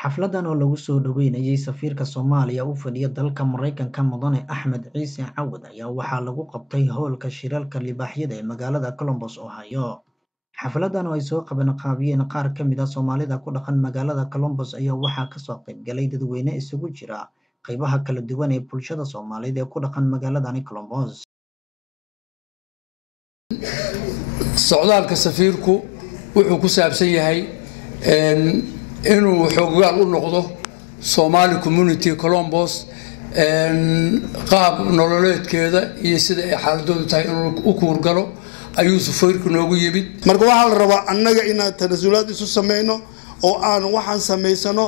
Xafladan oo lagu soo dhaweynayay safiirka Soomaaliya u fadhiya dalka Mareykanka Mudane Axmed Ciise Cawad ayaa waxaa lagu qabtay hoolka shirarka libaaxyada ee magaalada Columbus, Ohio. Xafladan oo ay soo qabanqaabiyeen qaar ka mid ah Soomaalida ku dhaqan magaalada Columbus ayaa waxaa kasoo qayb galay dadweyne isugu jira qaybaha kala duwan ee bulshada Soomaaliyeed ee ku dhaqan magaaladani Columbus. socdaalka safiirku wuxuu ku saabsan yahay inuu xoggaal u noqdo Somali community Columbus qaab nololeedkeeda iyo sida ay xaaladoodu tahay inuu u kuurgalo ayuu safiirku noogu yimid. marka waxaa la rabaa annaga inaan tanasulaad isu sameeyno oo aan waxaan sameysano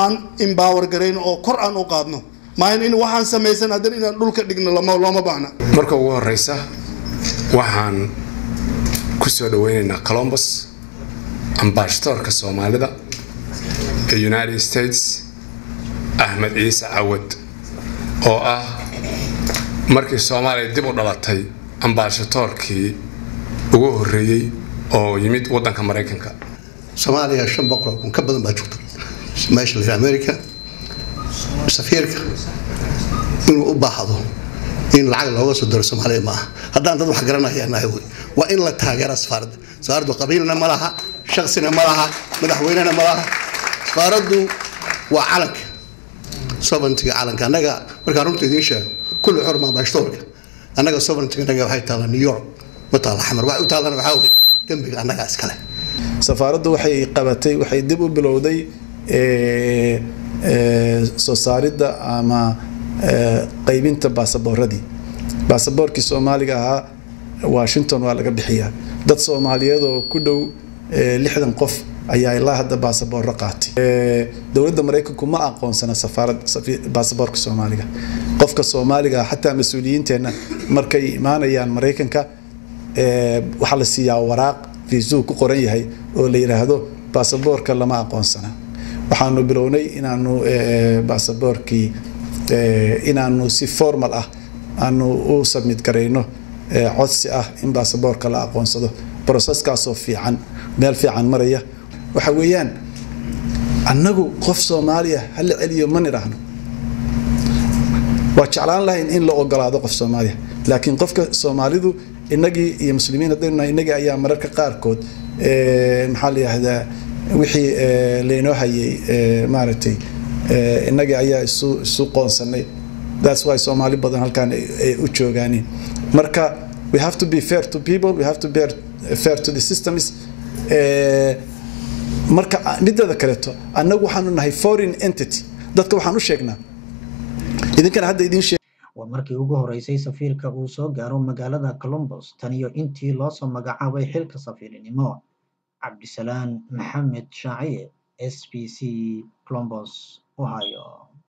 aan empower gareyno oo kor aan u qaadno maahan in waxaan sameysan haddana inaan dhulka dhigno looma baahna. marka ugu horeysa waxaan ku soo dhaweynaynaa Columbus ambassadorka Soomaalida ee United States Axmed Ciise Cawad oo ah markii Soomaaliya dib u dhalatay ambassadorkii ugu horeeyay oo yimid wadanka Mareykanka. Soomaaliya 500 kun ka badan baa joogta meesha la America safiirka inuu u baahdo in lacag looga soo diro Soomaaliya ma haddaan dad wax garanayaan waa in la taageero safardu qabiilna ma laha shakhsina ma laha madaxweynena ma laha safardu waa calanka sovereignty calanka anaga marka runtii idin sheego kullu xurma ambassadorka anaga sovereignty anaga waxay taala New York ma taala xamar waxa u taalana waxa weeye dambiga anaga iskale. safaradu waxay qabatay waxay dib u bilowday soo saaridda ama qaybinta baasaboorkii Soomaaliga ahaa Washington waa laga bixiyaa dad Soomaaliyeed oo ku dhow 60 qof ayaa ilaa hadda baasaboor qaatay. dawladda Mareykanku ma aqoonsana baasaboorka Soomaaliga qofka Soomaaliga xataa mas'uuliyiinteena markay imaanayaan Mareykanka waxa la siiyaa waraaq fiisu ku qoran yahay oo la yiraahdo baasaboorka lama aqoonsana. waxaanu bilownay inaanu baasaboorkii inaanu si formal ah aanu u submit gareyno codsi ah in baasaboorka la aqoonsado processkaas oo fiican meel fiican maraya. waxa weeyaan annagu qof Soomaaliya hal celiyo ma niraahno waa jeclaan lahayn in la ogolaado qof Soomaaliya laakiin qofka Soomaalidu inagii iyo muslimiin hadayna inagii ayaa mararka qaarkood maxaa la yiraahdaa wixii leeno hayay maartay inagii ayaa isu qoonsanay. That's why Somali badan halkan ay u joogaaneen. marka we have to be fair to people, we have to be fair to the systems. marka midda kaleeto annagu waxaanu nahay foreign entity dadka waxaan u sheegnaa idinkana hadda idin waa markii ugu horeysay safiirka uu soo gaaro magaalada Columbus tan iyo intii loo soo magacaabay xilka safiirnimo. Cabdisalaan Maxamed Shaaciye, SBC, Columbus, Ohio.